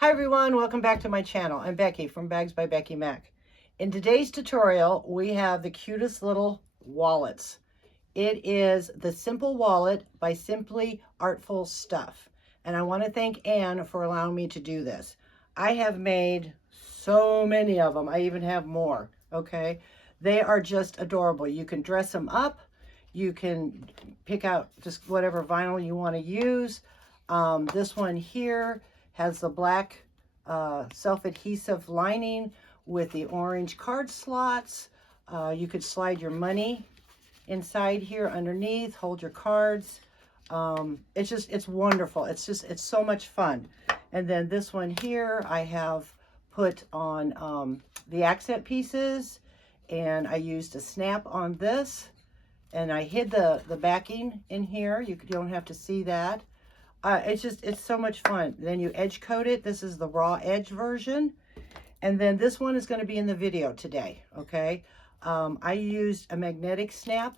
Hi everyone, welcome back to my channel. I'm Becky from BagsByBeckyMac. In today's tutorial, we have the cutest little wallets. It is the Simple Wallet by Simply Artful Stuff. And I want to thank Anne for allowing me to do this. I have made so many of them. I even have more, okay? They are just adorable. You can dress them up. You can pick out just whatever vinyl you want to use. This one here has the black self-adhesive lining with the orange card slots. You could slide your money inside here underneath, hold your cards. It's wonderful. It's so much fun. And then this one here, I have put on the accent pieces, and I used a snap on this, and I hid the backing in here. You don't have to see that. It's so much fun. Then you edge coat it. This is the raw edge version. And then this one is going to be in the video today, okay? I used a magnetic snap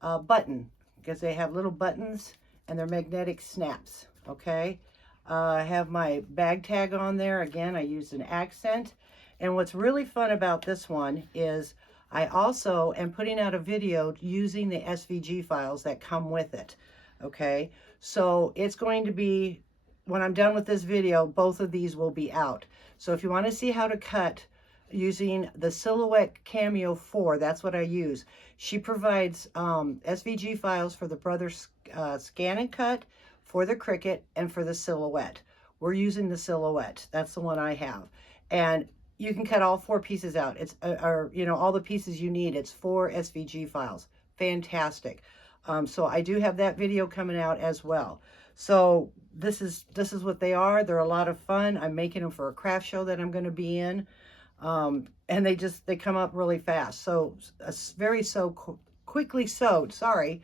button because they have little buttons and they're magnetic snaps, okay? I have my bag tag on there. Again, I used an accent. And what's really fun about this one is I also am putting out a video using the SVG files that come with it, okay? So it's going to be, when I'm done with this video, both of these will be out. So if you want to see how to cut using the Silhouette Cameo 4, that's what I use. She provides SVG files for the Brothers Scan and Cut, for the Cricut, and for the Silhouette. We're using the Silhouette. That's the one I have. And you can cut all 4 pieces out. It's, all the pieces you need. It's 4 SVG files. Fantastic. So I do have that video coming out as well. So this is what they are. They're a lot of fun. I'm making them for a craft show that I'm going to be in. And they come up really fast. So quickly sewed, sorry.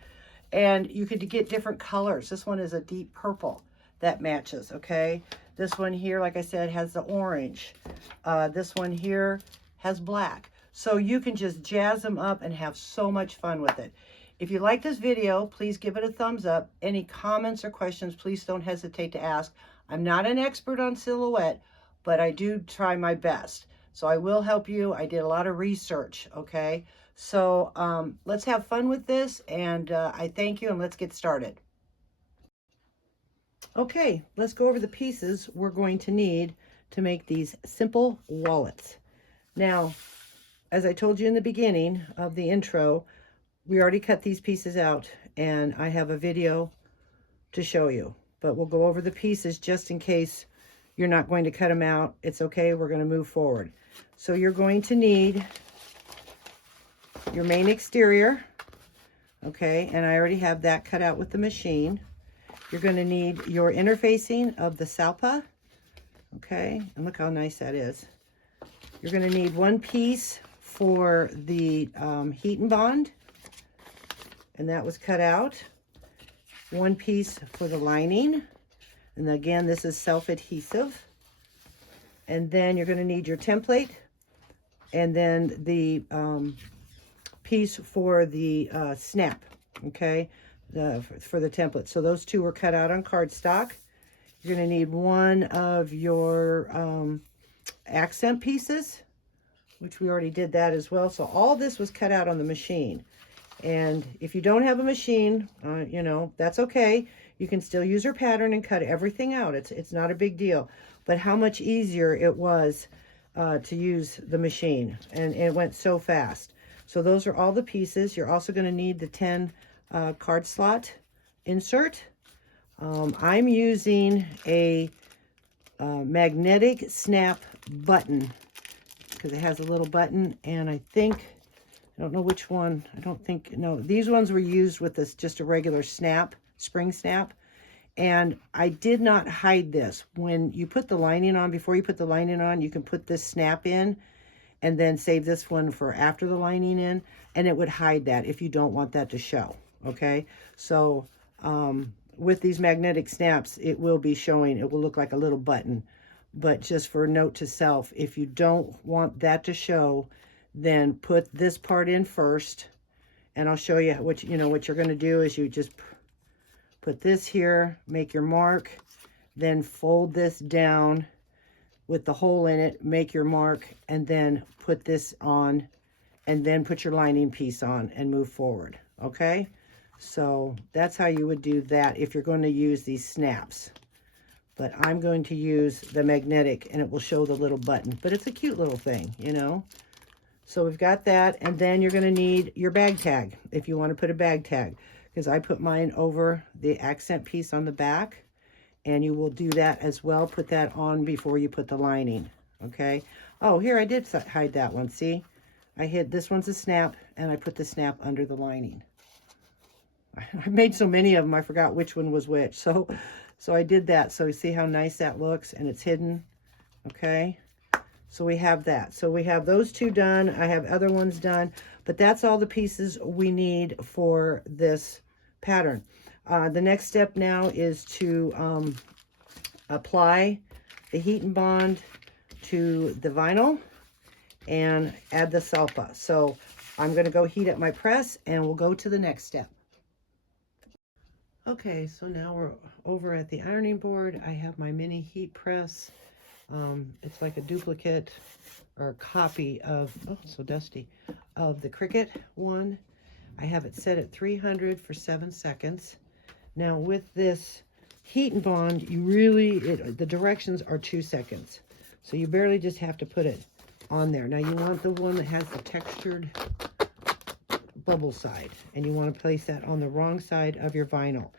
And you could get different colors. This one is a deep purple that matches, okay? This one here, like I said, has the orange. This one here has black. So you can just jazz them up and have so much fun with it. If you like this video, please give it a thumbs up. Any comments or questions, please don't hesitate to ask. I'm not an expert on Silhouette, but I do try my best. So I will help you. I did a lot of research, okay? So let's have fun with this, and I thank you, and let's get started. Okay, let's go over the pieces we're going to need to make these simple wallets. Now, as I told you in the beginning of the intro, we already cut these pieces out, and I have a video to show you. But we'll go over the pieces just in case you're not going to cut them out. It's okay, we're going to move forward. So you're going to need your main exterior, okay, and I already have that cut out with the machine. You're going to need your interfacing of the Salpa, okay, and look how nice that is. You're going to need 1 piece for the HeatnBond, and that was cut out. 1 piece for the lining, and again, this is self-adhesive. And then you're going to need your template, and then the piece for the snap, okay, for the template. So those 2 were cut out on cardstock. You're going to need 1 of your accent pieces, which we already did that as well. So all this was cut out on the machine. And if you don't have a machine, that's okay. You can still use your pattern and cut everything out. It's not a big deal. But how much easier it was to use the machine. And it went so fast. So those are all the pieces. You're also going to need the 10 card slot insert. I'm using a magnetic snap button because it has a little button, and I don't know which one. No, these ones were used with this, just a regular snap, spring snap. And I did not hide this. When you put the lining on, before you put the lining on, you can put this snap in and then save this one for after the lining in, and it would hide that if you don't want that to show, okay? So with these magnetic snaps, it will be showing, it will look like a little button. But just for a note to self, if you don't want that to show, then put this part in first, and I'll show you what you're going to do is you just put this here, make your mark, then fold this down with the hole in it, make your mark, and then put this on, and then put your lining piece on and move forward, okay? So that's how you would do that if you're going to use these snaps. But I'm going to use the magnetic, and it will show the little button. But it's a cute little thing, you know? So we've got that, and then you're going to need your bag tag if you want to put a bag tag, because I put mine over the accent piece on the back, and you will do that as well. Put that on before you put the lining, okay? Oh, here I did hide that one. See? I hid, this one's a snap, and I put the snap under the lining. I made so many of them, I forgot which one was which. So I did that. So you see how nice that looks, and it's hidden, okay? So we have that. So we have those two done. I have other ones done, but that's all the pieces we need for this pattern. The next step now is to apply the HeatnBond to the vinyl and add the Salpa. So I'm going to go heat up my press, and we'll go to the next step. Okay, so now we're over at the ironing board. I have my mini heat press. It's like a duplicate or a copy of, oh, so dusty, of the Cricut one. I have it set at 300 for 7 seconds. Now with this HeatnBond, you really, the directions are 2 seconds. So you barely just have to put it on there. Now you want the one that has the textured bubble side, and you want to place that on the wrong side of your vinyl,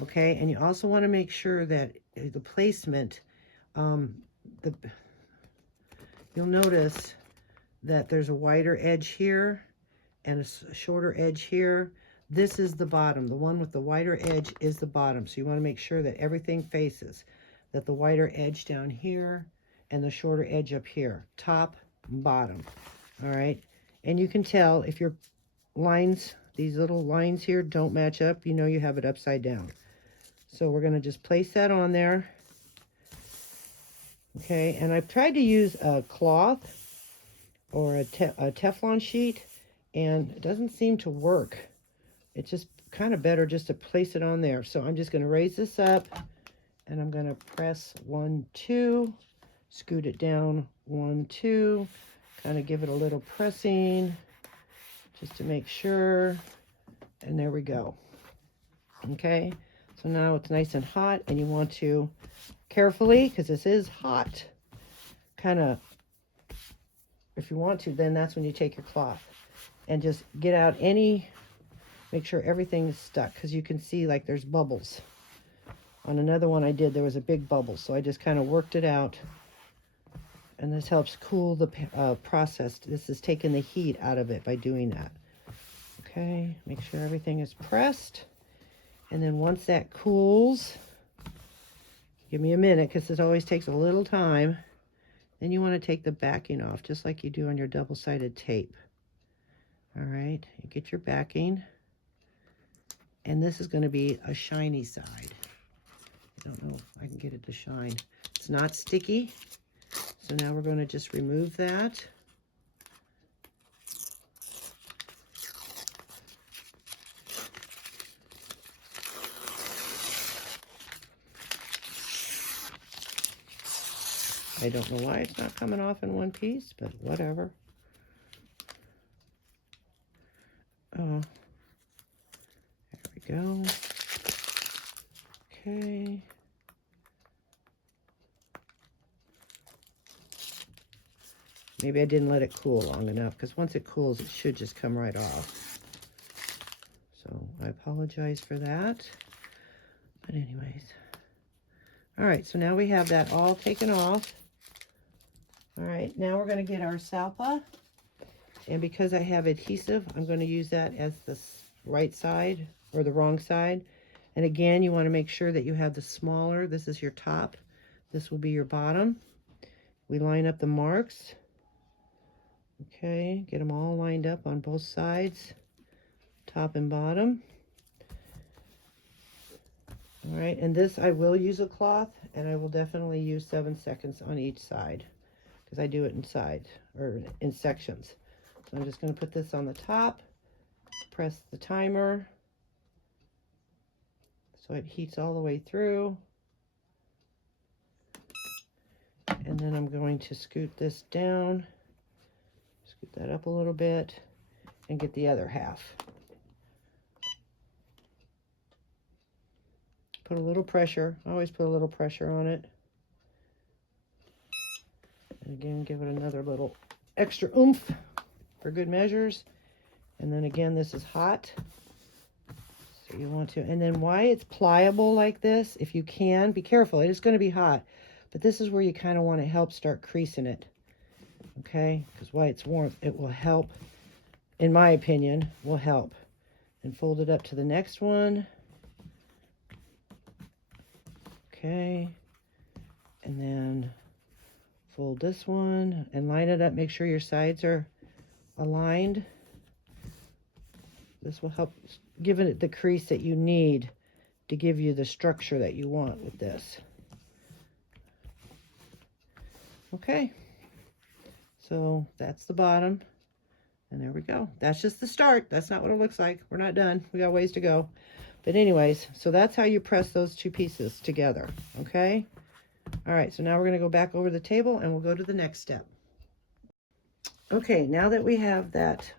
okay? And you also want to make sure that the placement, you'll notice that there's a wider edge here and a shorter edge here. This is the bottom. The one with the wider edge is the bottom. So you want to make sure that everything faces, that the wider edge down here and the shorter edge up here, top, bottom. All right. And you can tell if your lines, these little lines here don't match up, you know you have it upside down. So we're going to just place that on there. Okay, and I've tried to use a cloth or a Teflon sheet, and it doesn't seem to work. It's just kind of better just to place it on there. So I'm just going to raise this up, and I'm going to press 1, 2, scoot it down 1, 2, kind of give it a little pressing just to make sure, and there we go. Okay, so now it's nice and hot, and you want to carefully, because this is hot, kind of, if you want to, then that's when you take your cloth and just get out any, make sure everything is stuck, because you can see like there's bubbles. On another one I did, there was a big bubble, so I just kind of worked it out, and this helps cool the process. This is taking the heat out of it by doing that. Okay, make sure everything is pressed, and then once that cools, give me a minute because it always takes a little time. Then you want to take the backing off just like you do on your double-sided tape. All right, you get your backing, and this is going to be a shiny side. I don't know if I can get it to shine. It's not sticky, so now we're going to just remove that. I don't know why it's not coming off in one piece, but whatever. Oh, there we go. Okay. Maybe I didn't let it cool long enough, because once it cools, it should just come right off. So I apologize for that. But anyways. All right, so now we have that all taken off. All right, now we're going to get our Salpa. And because I have adhesive, I'm going to use that as the right side or the wrong side. And again, you want to make sure that you have the smaller. This is your top. This will be your bottom. We line up the marks. Okay, get them all lined up on both sides, top and bottom. All right, and this I will use a cloth, and I will definitely use 7 seconds on each side, because I do it in sides or in sections. So I'm just going to put this on the top, press the timer so it heats all the way through, And then I'm going to scoot this down, scoot that up a little bit, and get the other half. Put a little pressure, always put a little pressure on it. And again, give it another little extra oomph for good measures. And then again, this is hot. So you want to, and then why it's pliable like this, if you can, be careful, it is going to be hot. But this is where you kind of want to help start creasing it. Okay, because while it's warm, it will help, in my opinion, will help. And fold it up to the next one. Okay, and then fold this one and line it up. Make sure your sides are aligned. This will help give it the crease that you need to give you the structure that you want with this. Okay, so that's the bottom, and there we go. That's just the start. That's not what it looks like. We're not done. We got ways to go. But anyways, so that's how you press those two pieces together, okay? All right, so now we're going to go back over the table, and we'll go to the next step. Okay, now that we have that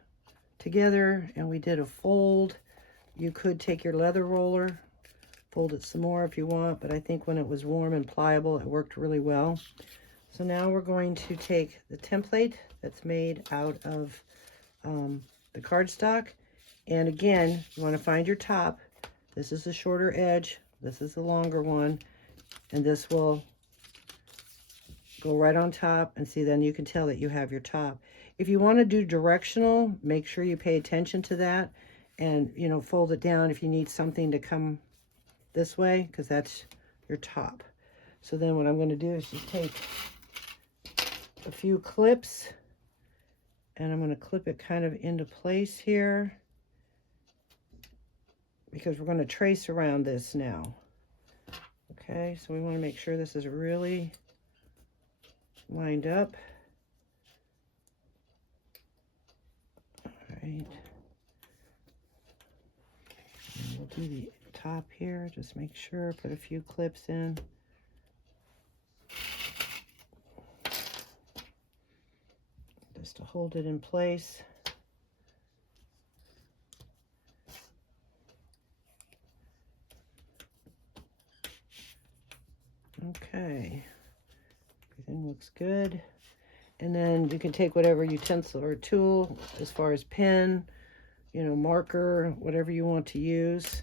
together and we did a fold, you could take your leather roller, fold it some more if you want, but I think when it was warm and pliable, it worked really well. So now we're going to take the template that's made out of the cardstock, and again, you want to find your top. This is the shorter edge, this is the longer one, and this will go right on top, and see, then you can tell that you have your top. If you want to do directional, make sure you pay attention to that, and you know, fold it down if you need something to come this way, because that's your top. So then what I'm going to do is just take a few clips, and I'm going to clip it kind of into place here, because we're going to trace around this now. Okay, so we want to make sure this is really lined up. All right. And we'll do the top here. Just make sure, put a few clips in. Just to hold it in place. Okay, everything looks good. And then you can take whatever utensil or tool, as far as pen, you know, marker, whatever you want to use.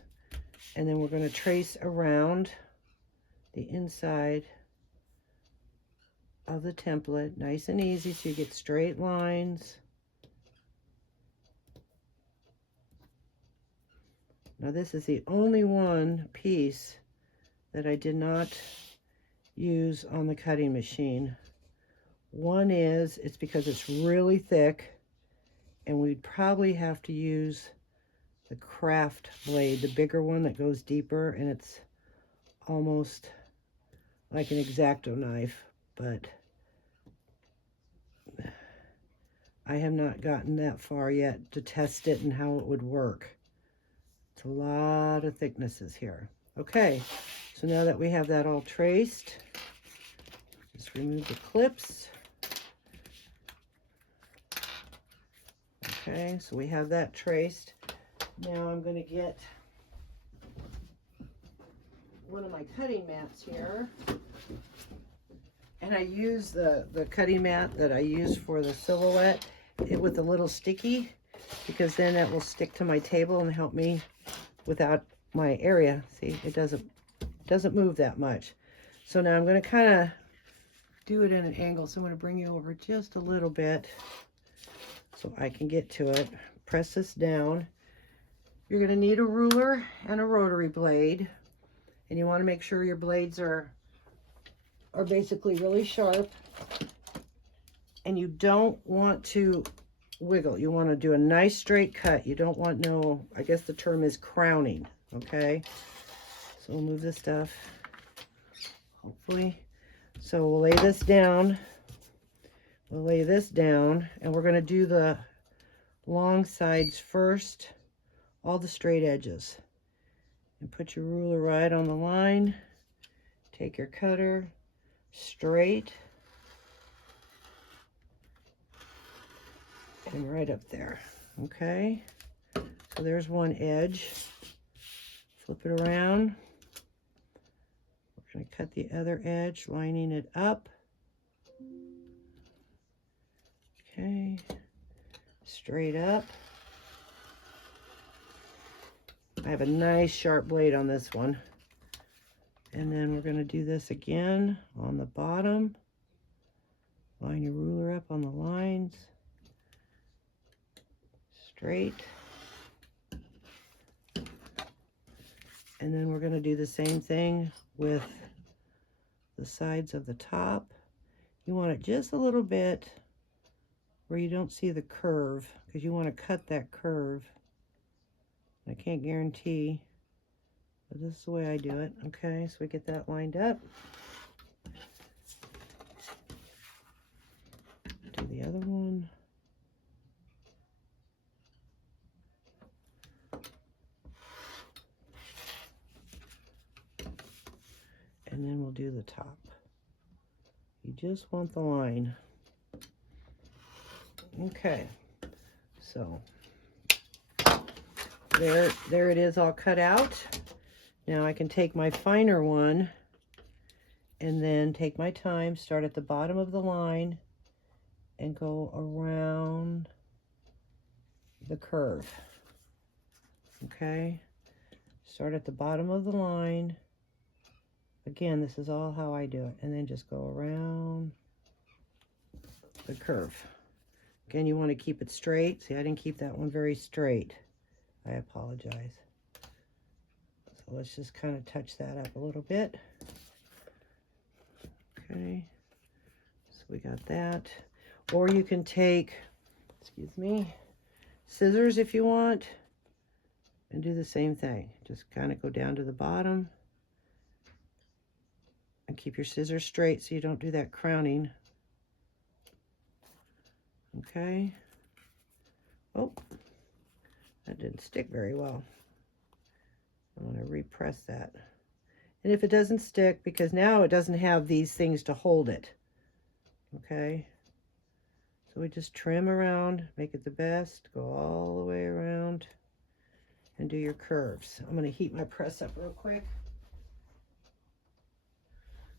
And then we're going to trace around the inside of the template, nice and easy, so you get straight lines. Now this is the only one piece that I did not use on the cutting machine. One is, it's because it's really thick, and we'd probably have to use the craft blade, the bigger one that goes deeper, and it's almost like an X-Acto knife, but I have not gotten that far yet to test it and how it would work. It's a lot of thicknesses here. Okay, so now that we have that all traced, just remove the clips. Okay, so we have that traced. Now I'm going to get one of my cutting mats here, and I use the cutting mat that I use for the silhouette, with a little sticky, because then that will stick to my table and help me without my area. See, it doesn't move that much. So now I'm going to kind of do it at an angle, so I'm going to bring you over just a little bit so I can get to it. Press this down. You're going to need a ruler and a rotary blade, and you want to make sure your blades are basically really sharp, and you don't want to wiggle. You want to do a nice straight cut. You don't want no, I guess the term is crowning. Okay, so we'll move this stuff, hopefully. So we'll lay this down. We'll lay this down, and we're going to do the long sides first, all the straight edges. And put your ruler right on the line. Take your cutter straight. and right up there. Okay, so there's one edge. Flip it around. We're going to cut the other edge, lining it up. Okay, straight up. I have a nice sharp blade on this one. And then we're going to do this again on the bottom. Line your ruler up on the lines. Straight. And then we're going to do the same thing with the sides of the top. You want it just a little bit where you don't see the curve, because you want to cut that curve. I can't guarantee, but this is the way I do it. Okay, so we get that lined up. Do the other one. And then we'll do the top. You just want the line. Okay, so there it is, all cut out. Now I can take my finer one and then take my time, start at the bottom of the line and go around the curve. Okay, start at the bottom of the line. Again, this is all how I do it, and then just go around the curve. Again, you want to keep it straight. See, I didn't keep that one very straight. I apologize. So let's just kind of touch that up a little bit. Okay, so we got that. Or you can take, excuse me, scissors if you want, and do the same thing. Just kind of go down to the bottom and keep your scissors straight so you don't do that crowning. Okay. Oh, that didn't stick very well. I'm going to repress that. And if it doesn't stick, because now it doesn't have these things to hold it. Okay. So we just trim around, make it the best, go all the way around, and do your curves. I'm going to heat my press up real quick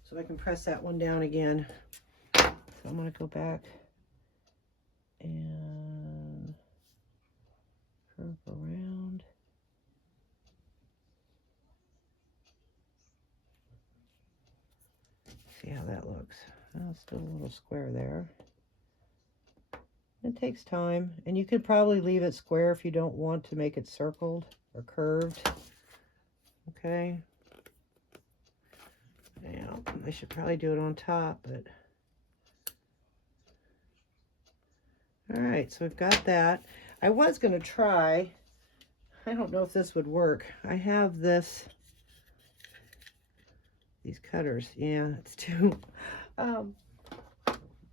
so I can press that one down again. So I'm going to go back and curve around. See how that looks. Oh, still a little square there. It takes time, and you could probably leave it square if you don't want to make it circled or curved. Okay. Now, I should probably do it on top, but all right, so we've got that. I was going to try, I don't know if this would work. I have these cutters. Yeah, it's too,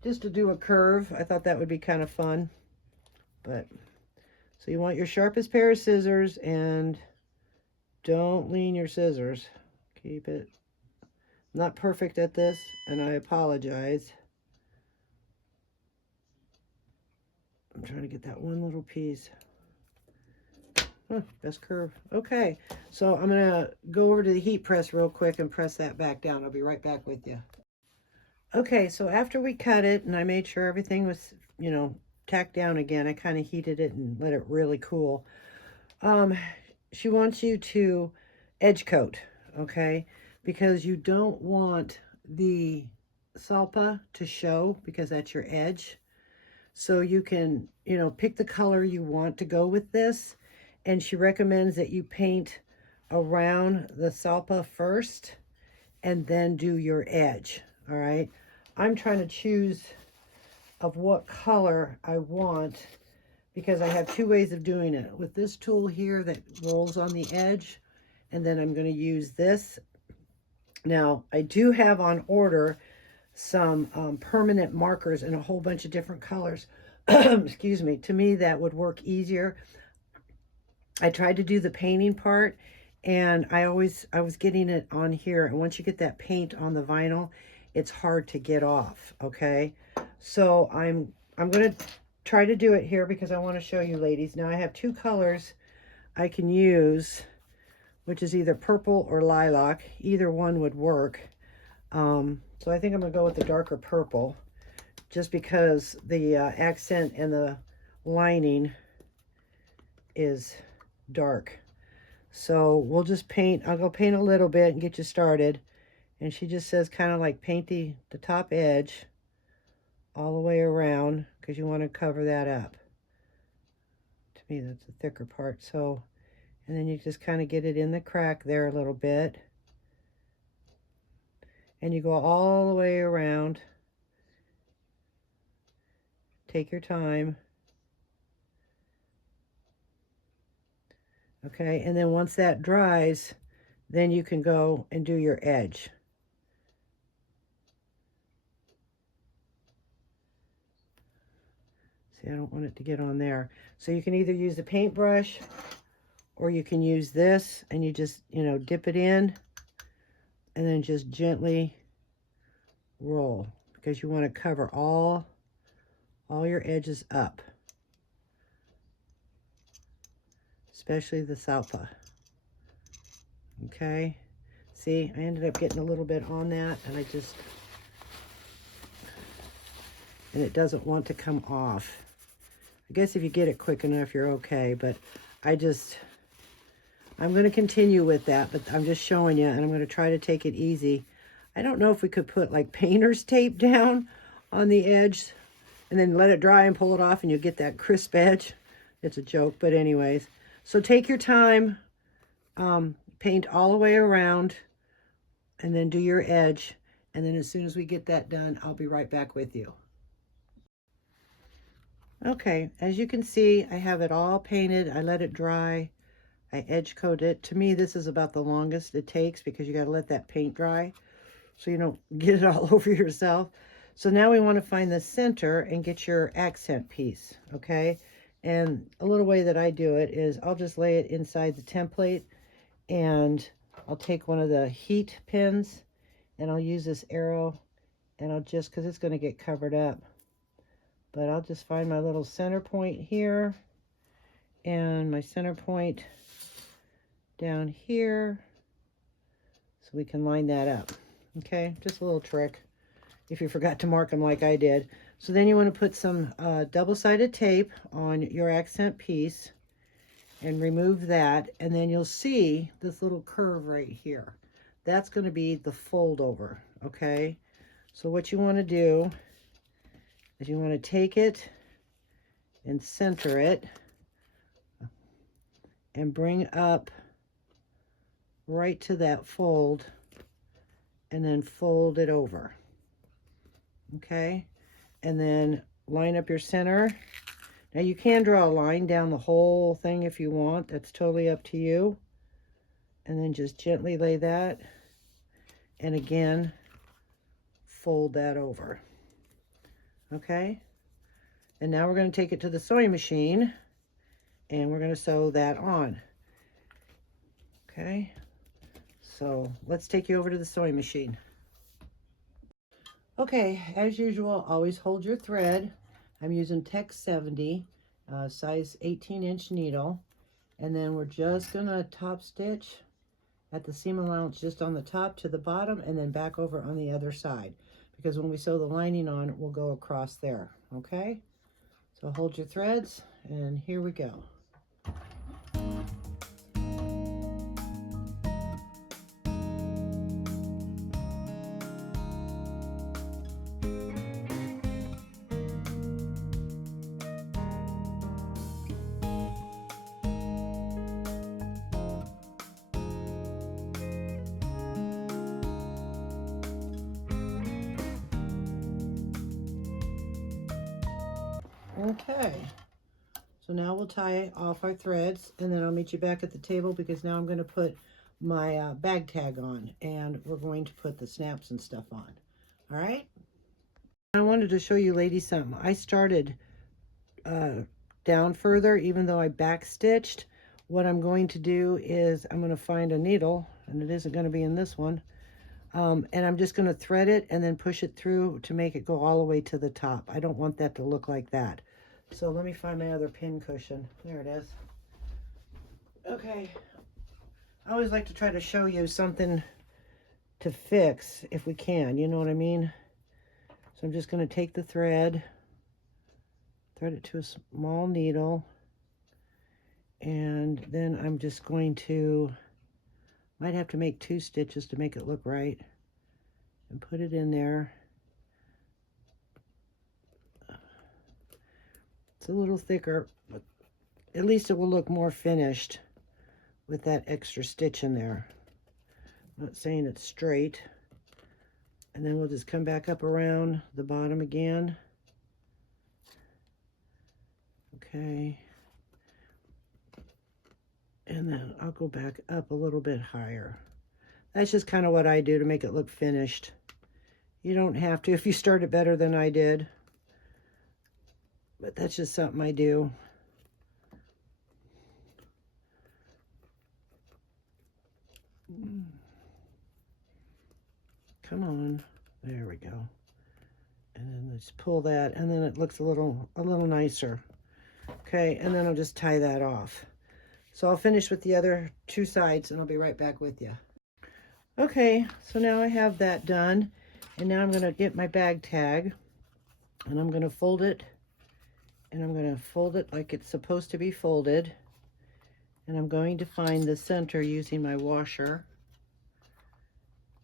just to do a curve. I thought that would be kind of fun. But, so you want your sharpest pair of scissors, and don't lean your scissors. Keep it. I'm not perfect at this, and I apologize. I'm trying to get that one little piece. Huh, best curve. Okay, so I'm gonna go over to the heat press real quick and press that back down. I'll be right back with you. Okay, so after we cut it and I made sure everything was, you know, tacked down again, I kind of heated it and let it really cool. She wants you to edge coat, okay? Because you don't want the Salpa to show, because that's your edge. So you can, you know, pick the color you want to go with this. And she recommends that you paint around the Salpa first and then do your edge. All right. I'm trying to choose of what color I want, because I have two ways of doing it. With this tool here that rolls on the edge, and then I'm going to use this. Now, I do have on order some permanent markers in a whole bunch of different colors. Excuse me. To me, that would work easier. I tried to do the painting part, and I was getting it on here. And once you get that paint on the vinyl, it's hard to get off. Okay. So I'm going to try to do it here because I want to show you ladies. Now I have two colors I can use, which is either purple or lilac. Either one would work. So I think I'm gonna go with the darker purple just because the accent and the lining is dark. So we'll just paint. I'll go paint a little bit and get you started. And she just says kind of like paint the top edge all the way around because you want to cover that up. To me, that's the thicker part. So, and then you just kind of get it in the crack there a little bit. And you go all the way around. Take your time. Okay, and then once that dries, then you can go and do your edge. See, I don't want it to get on there. So you can either use the paintbrush or you can use this and you just, you know, dip it in and then just gently roll because you want to cover all your edges up, especially the Salpa. Okay, see, I ended up getting a little bit on that and it doesn't want to come off. I guess if you get it quick enough, you're okay, but I'm going to continue with that, but I'm just showing you, and I'm going to try to take it easy. I don't know if we could put like painter's tape down on the edge and then let it dry and pull it off and you'll get that crisp edge. It's a joke, but anyways. So take your time, paint all the way around, and then do your edge. And then as soon as we get that done, I'll be right back with you. Okay, as you can see, I have it all painted. I let it dry. I edge coat it. To me, this is about the longest it takes because you got to let that paint dry so you don't get it all over yourself. So now we want to find the center and get your accent piece, okay? And a little way that I do it is I'll just lay it inside the template and I'll take one of the heat pins and I'll use this arrow and I'll just, because it's going to get covered up, but I'll just find my little center point here and my center point down here so we can line that up. Okay, just a little trick if you forgot to mark them like I did. So then you want to put some double-sided tape on your accent piece and remove that, and then you'll see this little curve right here. That's going to be the fold over, okay? So what you want to do is you want to take it and center it and bring up right to that fold and then fold it over, okay? And then line up your center. Now you can draw a line down the whole thing if you want. That's totally up to you. And then just gently lay that and again fold that over, okay? And now we're going to take it to the sewing machine and we're going to sew that on, okay? So let's take you over to the sewing machine. Okay, as usual, always hold your thread. I'm using Tech 70, size 18-inch needle. And then we're just gonna top stitch at the seam allowance just on the top to the bottom and then back over on the other side. Because when we sew the lining on, we'll go across there, okay? So hold your threads and here we go. Okay, so now we'll tie off our threads and then I'll meet you back at the table because now I'm going to put my bag tag on and we're going to put the snaps and stuff on. All right. I wanted to show you ladies something. I started down further even though I back stitched. What I'm going to do is I'm going to find a needle, and it isn't going to be in this one. And I'm just going to thread it and then push it through to make it go all the way to the top. I don't want that to look like that. So let me find my other pin cushion. There it is. Okay. I always like to try to show you something to fix if we can, you know what I mean? So I'm just going to take the thread, thread it to a small needle, and then I'm just going to, might have to make 2 stitches to make it look right, and put it in there. It's a little thicker, but at least it will look more finished with that extra stitch in there. I'm not saying it's straight. And then we'll just come back up around the bottom again. Okay. And then I'll go back up a little bit higher. That's just kind of what I do to make it look finished. You don't have to if you start it better than I did. But that's just something I do. Come on. There we go. And then let's pull that, and then it looks a little nicer. Okay, and then I'll just tie that off. So I'll finish with the other 2 sides, and I'll be right back with you. Okay, so now I have that done, and now I'm going to get my bag tag, and I'm going to fold it, and I'm going to fold it like it's supposed to be folded, and I'm going to find the center using my washer.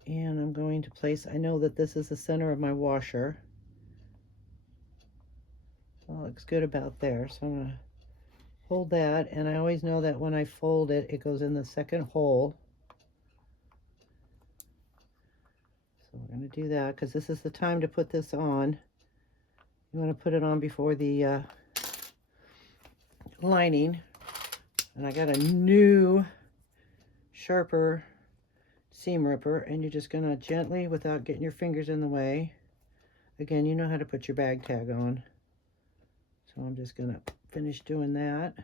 And I'm going to place, I know that this is the center of my washer. Well, it looks good about there. So I'm going to hold that. And I always know that when I fold it, it goes in the second hole. So we're going to do that because this is the time to put this on. You want to put it on before the lining. And I got a new, sharper seam ripper, and you're just going to gently, without getting your fingers in the way. Again, you know how to put your bag tag on. So I'm just going to finish doing that.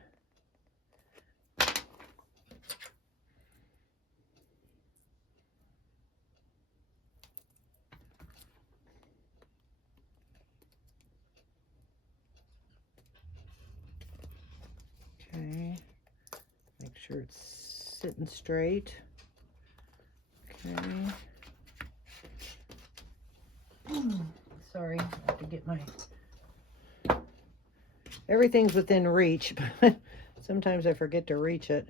Okay. Make sure it's sitting straight. Okay. Sorry, I have to get my... Everything's within reach, but sometimes I forget to reach it.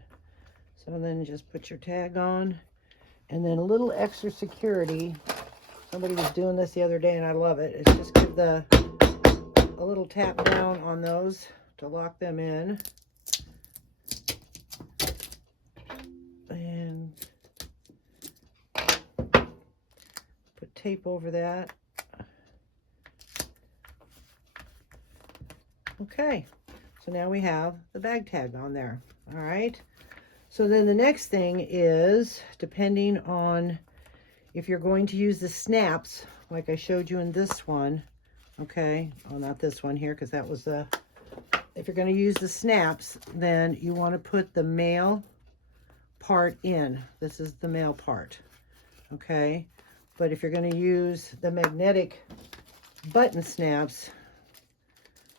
So then just put your tag on, and then a little extra security. Somebody was doing this the other day, and I love it. It's just give a little tap down on those to lock them in. And put tape over that. Okay, so now we have the bag tag on there. All right, so then the next thing is, depending on if you're going to use the snaps like I showed you in this one, okay, oh, not this one here, because that was the, if you're going to use the snaps, then you want to put the male part in. This is the male part, okay, but if you're going to use the magnetic button snaps,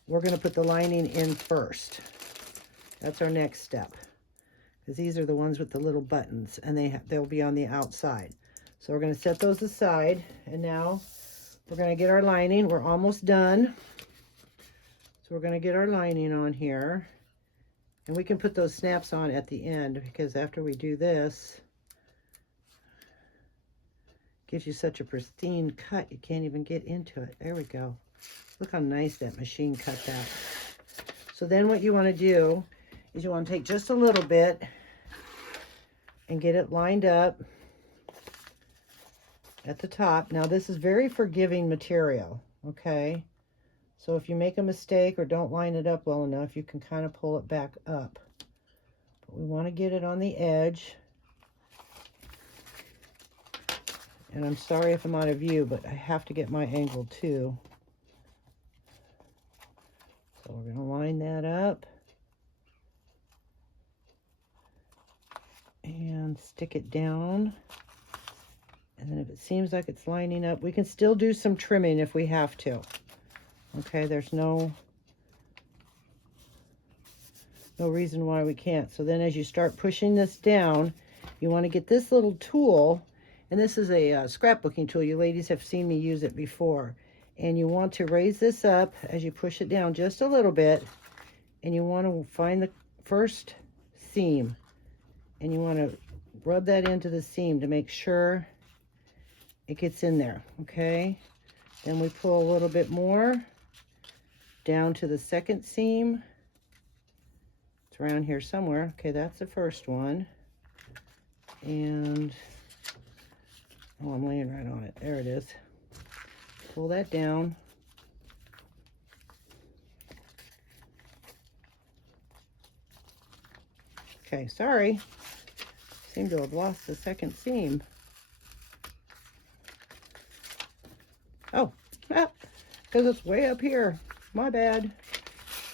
we're going to put the lining in first. That's our next step, because these are the ones with the little buttons, and they'll be on the outside. So we're going to set those aside, and now we're going to get our lining. We're almost done. So we're going to get our lining on here, and we can put those snaps on at the end, because after we do this, it gives you such a pristine cut, you can't even get into it. There we go. Look how nice that machine cut that. So then what you want to do is you want to take just a little bit and get it lined up at the top. Now this is very forgiving material, okay? So if you make a mistake or don't line it up well enough, you can kind of pull it back up. But we want to get it on the edge. And I'm sorry if I'm out of view, but I have to get my angle too. So we're going to line that up and stick it down. And then if it seems like it's lining up, we can still do some trimming if we have to. Okay, there's no No reason why we can't. So then as you start pushing this down, you want to get this little tool, and this is a scrapbooking tool. You ladies have seen me use it before. And you want to raise this up as you push it down just a little bit, and you want to find the first seam, and you want to rub that into the seam to make sure it gets in there, okay? Then we pull a little bit more down to the second seam. It's around here somewhere. Okay, that's the first one. And, oh, I'm laying right on it. There it is. Pull that down. Okay, sorry. Seem to have lost the second seam. Oh, because it's way up here. My bad.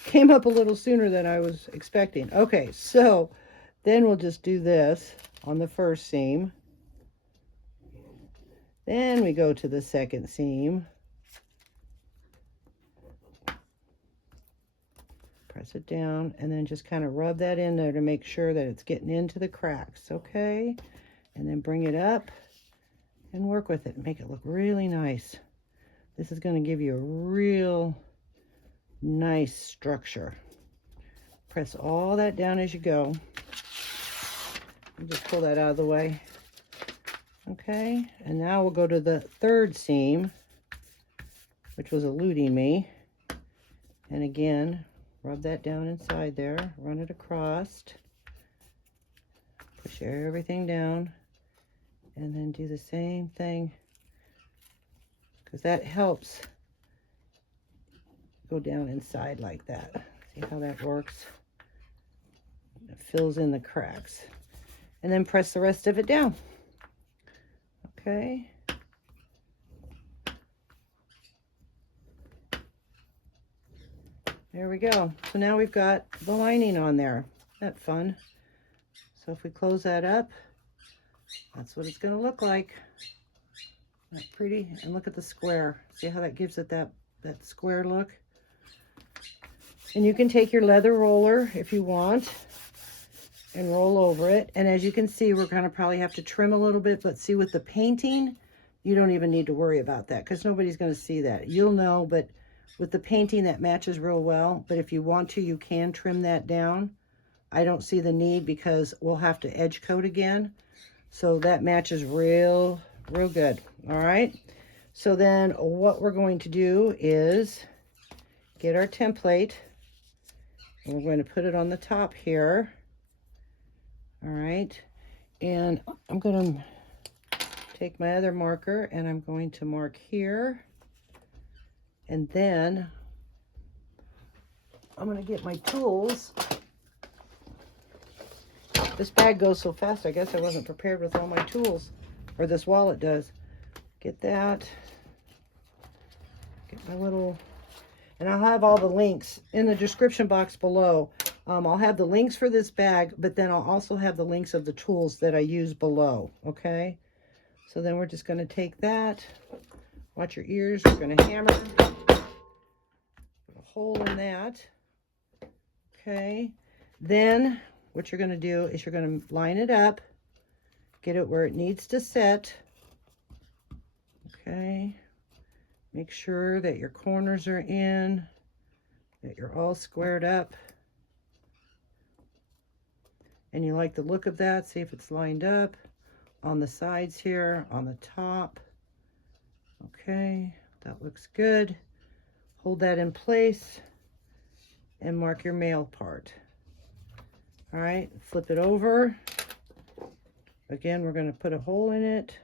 Came up a little sooner than I was expecting. Okay, so then we'll just do this on the first seam. Then we go to the second seam. Press it down and then just kind of rub that in there to make sure that it's getting into the cracks, okay? And then bring it up and work with it and make it look really nice. This is going to give you a real nice structure. Press all that down as you go. And just pull that out of the way. Okay, and now we'll go to the third seam, which was eluding me. And again, rub that down inside there, run it across, push everything down, and then do the same thing, because that helps go down inside like that. See how that works? It fills in the cracks. And then press the rest of it down. Okay. There we go. So now we've got the lining on there. Isn't that fun? So if we close that up, that's what it's going to look like. Isn't that pretty? And look at the square. See how that gives it that square look? And you can take your leather roller if you want and roll over it. And as you can see, we're going to probably have to trim a little bit, but see, with the painting, you don't even need to worry about that because nobody's going to see that. You'll know, but with the painting, that matches real well. But if you want to, you can trim that down. I don't see the need because we'll have to edge coat again. So that matches real good. All right. So then what we're going to do is get our template, and we're going to put it on the top here. All right, and I'm going to take my other marker and I'm going to mark here, and then I'm going to get my tools. This bag goes so fast, I guess I wasn't prepared with all my tools, or this wallet does. Get that, get my little, and I'll have all the links in the description box below. I'll have the links for this bag, but then I'll also have the links of the tools that I use below, okay? So then we're just going to take that. Watch your ears. We're going to hammer. Put a hole in that. Okay. Then what you're going to do is you're going to line it up. Get it where it needs to set. Okay. Make sure that your corners are in, that you're all squared up. And you like the look of that. See if it's lined up on the sides here, on the top. Okay, that looks good. Hold that in place and mark your male part. All right, flip it over. Again, we're going to put a hole in it.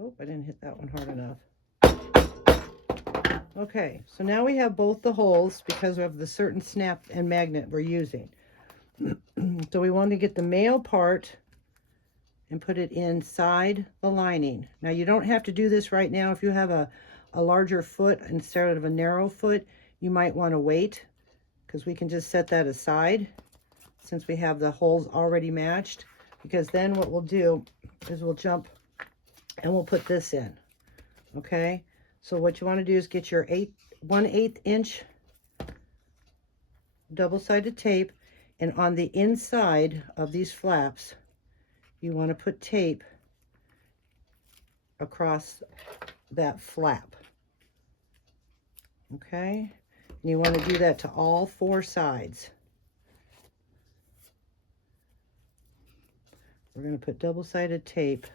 Oh, I didn't hit that one hard enough. Okay, so now we have both the holes because of the certain snap and magnet we're using. So we want to get the male part and put it inside the lining. Now you don't have to do this right now. If you have a larger foot instead of a narrow foot, you might want to wait, because we can just set that aside since we have the holes already matched. Because then what we'll do is we'll jump and we'll put this in. Okay, so what you want to do is get your 1/8 inch double-sided tape, and on the inside of these flaps, you want to put tape across that flap. Okay? And you want to do that to all 4 sides. We're going to put double-sided tape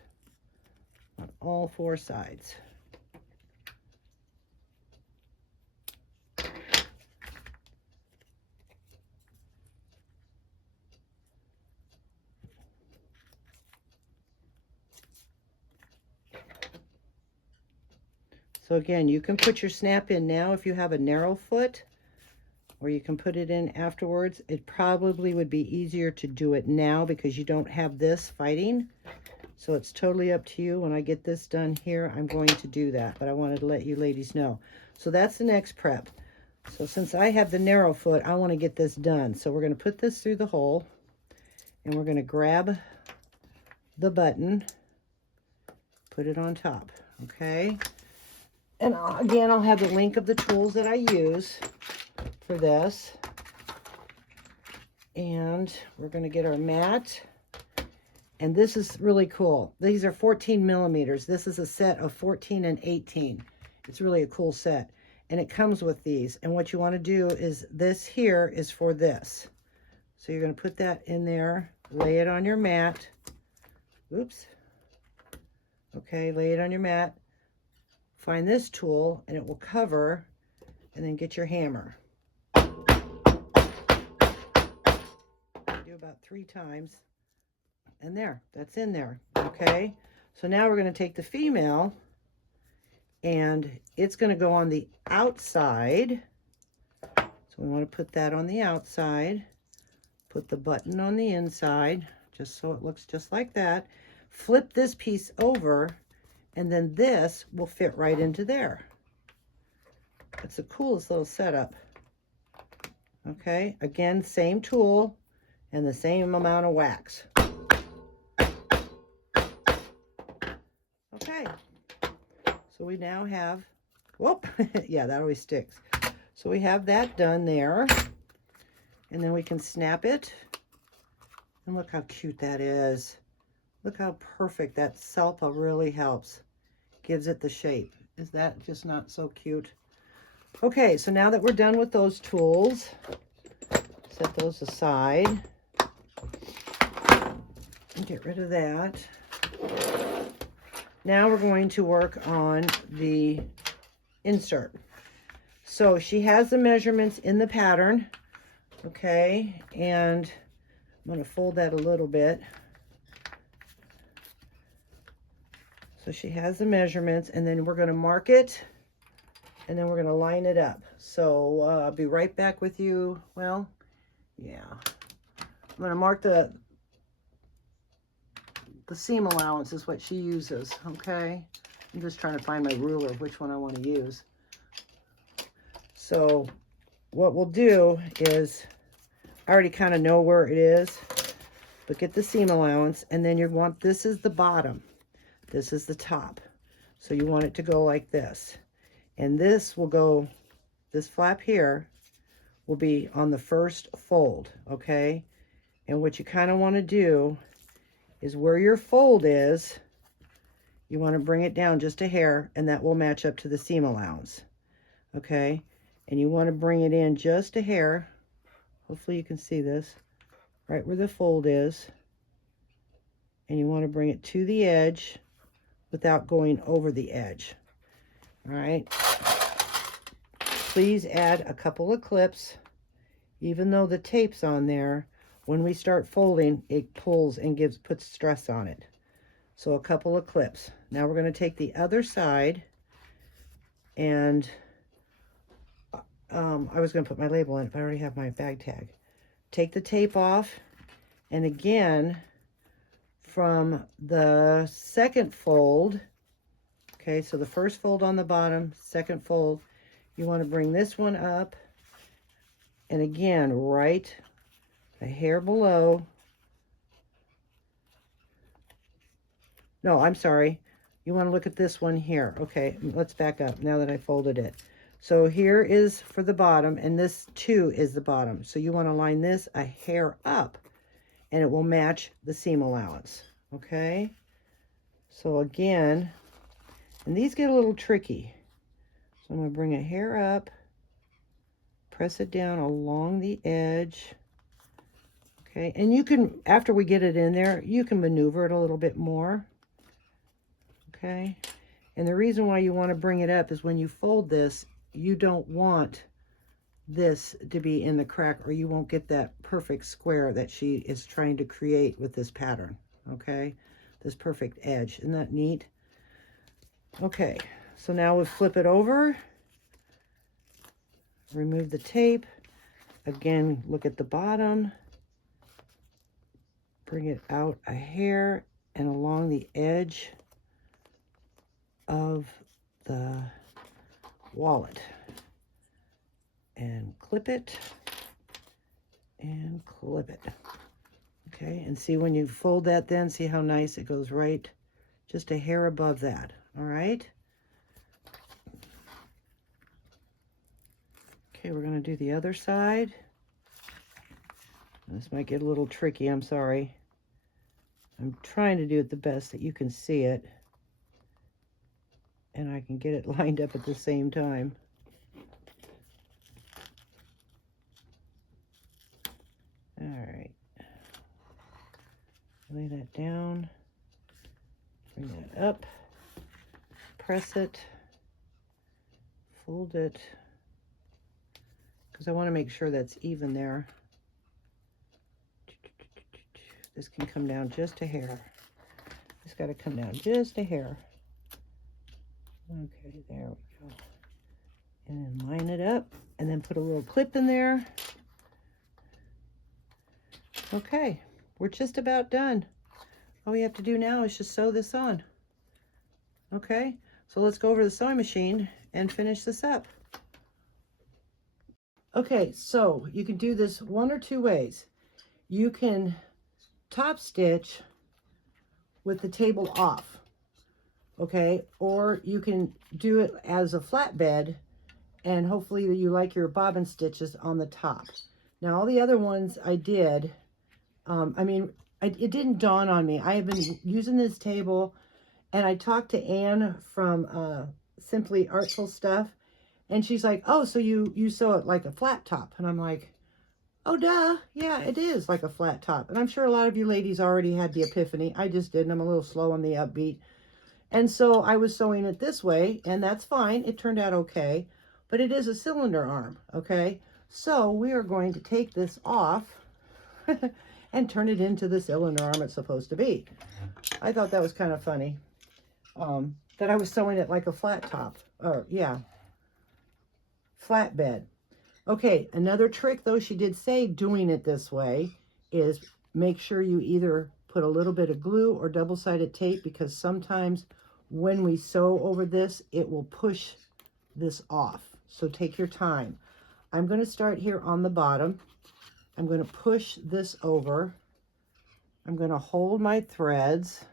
on all 4 sides. So again, you can put your snap in now if you have a narrow foot, or you can put it in afterwards. It probably would be easier to do it now because you don't have this fighting. So it's totally up to you. When I get this done here, I'm going to do that, but I wanted to let you ladies know. So that's the next prep. So since I have the narrow foot, I want to get this done. So we're going to put this through the hole, and we're going to grab the button, put it on top, okay? And again, I'll have the link of the tools that I use for this. And we're going to get our mat. And this is really cool. These are 14 millimeters. This is a set of 14 and 18. It's really a cool set. And it comes with these. And what you want to do is this here is for this. So you're going to put that in there, lay it on your mat. Oops. Okay, lay it on your mat. Find this tool and it will cover, and then get your hammer. Do about 3 times, and there, that's in there. Okay, so now we're going to take the female, and it's going to go on the outside. So we want to put that on the outside, put the button on the inside, just so it looks just like that. Flip this piece over, and then this will fit right into there. It's the coolest little setup. Okay, again, same tool and the same amount of wax. Okay, so we now have, whoop, yeah, that always sticks. So we have that done there, and then we can snap it. And look how cute that is. Look how perfect that Salpa really helps. Gives it the shape. Is that just not so cute? Okay, so now that we're done with those tools, set those aside. And get rid of that. Now we're going to work on the insert. So she has the measurements in the pattern. Okay, and I'm going to fold that a little bit. So she has the measurements, and then we're going to mark it, and then we're going to line it up. So I'll be right back with you. Well, yeah. I'm going to mark the seam allowance is what she uses, okay? I'm just trying to find my ruler, which one I want to use. So what we'll do is, I already kind of know where it is, but get the seam allowance, and then you want, this is the bottom. This is the top. So you want it to go like this. And this will go, this flap here will be on the first fold, okay? And what you kind of want to do is where your fold is, you want to bring it down just a hair, and that will match up to the seam allowance, okay? And you want to bring it in just a hair. Hopefully you can see this, right where the fold is. And you want to bring it to the edge without going over the edge. All right. Please add a couple of clips. Even though the tape's on there, when we start folding, it pulls and puts stress on it. So a couple of clips. Now we're going to take the other side, and I was going to put my label in it, but I already have my bag tag. Take the tape off, and again, from the second fold, okay, so the first fold on the bottom, second fold, you want to bring this one up, and again, right a hair below. No, I'm sorry. You want to look at this one here. Okay, let's back up now that I folded it. So here is for the bottom, and this too is the bottom. So you want to line this a hair up, and it will match the seam allowance, okay? So again, and these get a little tricky. So I'm going to bring a hair up, press it down along the edge, okay? And you can, after we get it in there, you can maneuver it a little bit more, okay? And the reason why you want to bring it up is when you fold this, you don't want this to be in the crack, or you won't get that perfect square that she is trying to create with this pattern, okay? This perfect edge. Isn't that neat? Okay, so now we'll flip it over, remove the tape. Again, look at the bottom, bring it out a hair and along the edge of the wallet, and clip it and clip it. Okay, and see when you fold that, then see how nice it goes right just a hair above that. All right, okay, we're going to do the other side. This might get a little tricky, I'm sorry. I'm trying to do it the best that you can see it, and I can get it lined up at the same time. All right, lay that down, bring that up, press it, fold it, because I want to make sure that's even there. This can come down just a hair. It's got to come down just a hair. Okay, there we go. And then line it up, and then put a little clip in there. Okay, we're just about done. All we have to do now is just sew this on. Okay, so let's go over the sewing machine and finish this up. Okay, so you can do this one or two ways. You can top stitch with the table off, okay, or you can do it as a flatbed, and hopefully you like your bobbin stitches on the top. Now all the other ones I did, it didn't dawn on me. I have been using this table, and I talked to Anne from Simply Artful Stuff, and she's like, oh, so you sew it like a flat top. And I'm like, oh, duh. Yeah, it is like a flat top. And I'm sure a lot of you ladies already had the epiphany. I just didn't. I'm a little slow on the upbeat. And so I was sewing it this way, and that's fine. It turned out okay. But it is a cylinder arm, okay? So we are going to take this off and turn it into the cylinder arm it's supposed to be. I thought that was kind of funny. That I was sewing it like a flat top. Or, yeah. Flatbed. Okay, another trick, though, she did say doing it this way is make sure you either put a little bit of glue or double-sided tape, because sometimes when we sew over this, it will push this off. So take your time. I'm going to start here on the bottom. I'm going to push this over. I'm going to hold my threads,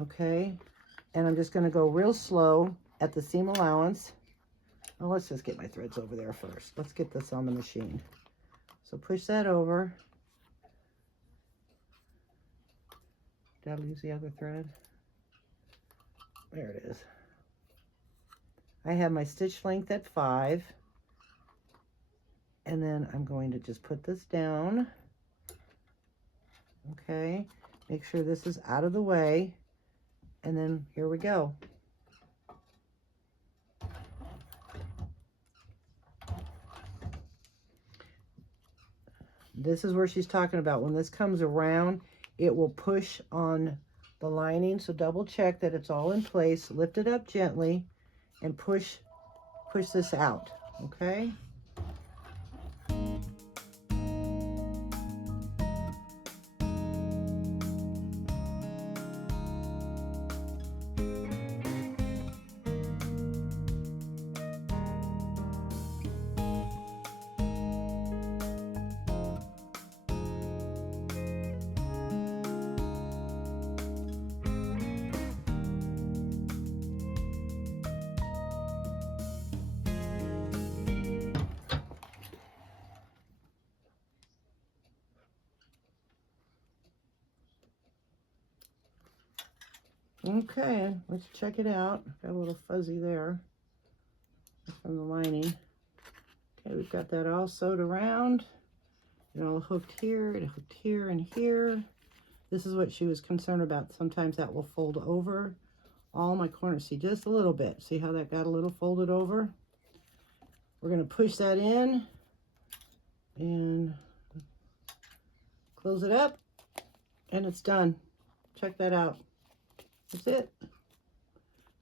okay, and I'm just going to go real slow at the seam allowance. Well, let's just get my threads over there first. Let's get this on the machine. So push that over. Did I lose the other thread? There it is. I have my stitch length at 5. And then I'm going to just put this down. Okay. Make sure this is out of the way. And then here we go. This is where she's talking about when this comes around, it will push on the lining. So double check that it's all in place. Lift it up gently and push this out, okay? Okay, let's check it out. Got a little fuzzy there from the lining. Okay, we've got that all sewed around. It all hooked here, it hooked here and here. This is what she was concerned about. Sometimes that will fold over all my corners. See, just a little bit. See how that got a little folded over? We're going to push that in and close it up, and it's done. Check that out. That's it.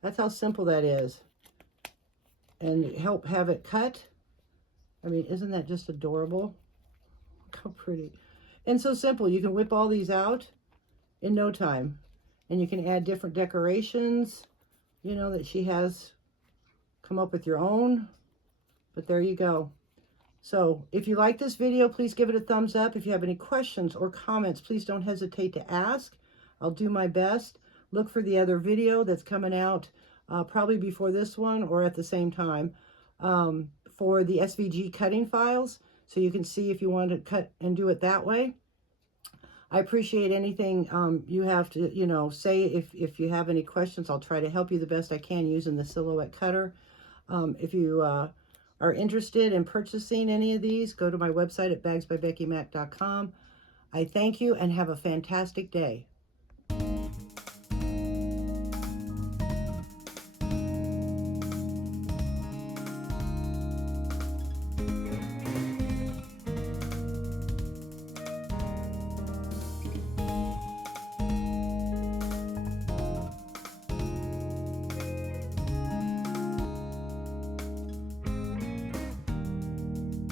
That's how simple that is. And help have it cut. I mean, isn't that just adorable? Look how pretty. And so simple. You can whip all these out in no time. And you can add different decorations, you know, that she has. Come up with your own. But there you go. So if you like this video, please give it a thumbs up. If you have any questions or comments, please don't hesitate to ask. I'll do my best. Look for the other video that's coming out probably before this one or at the same time for the SVG cutting files. So you can see if you want to cut and do it that way. I appreciate anything you have to, you know, say. If you have any questions, I'll try to help you the best I can using the silhouette cutter. If you are interested in purchasing any of these, go to my website at BagsByBeckyMac.com. I thank you and have a fantastic day.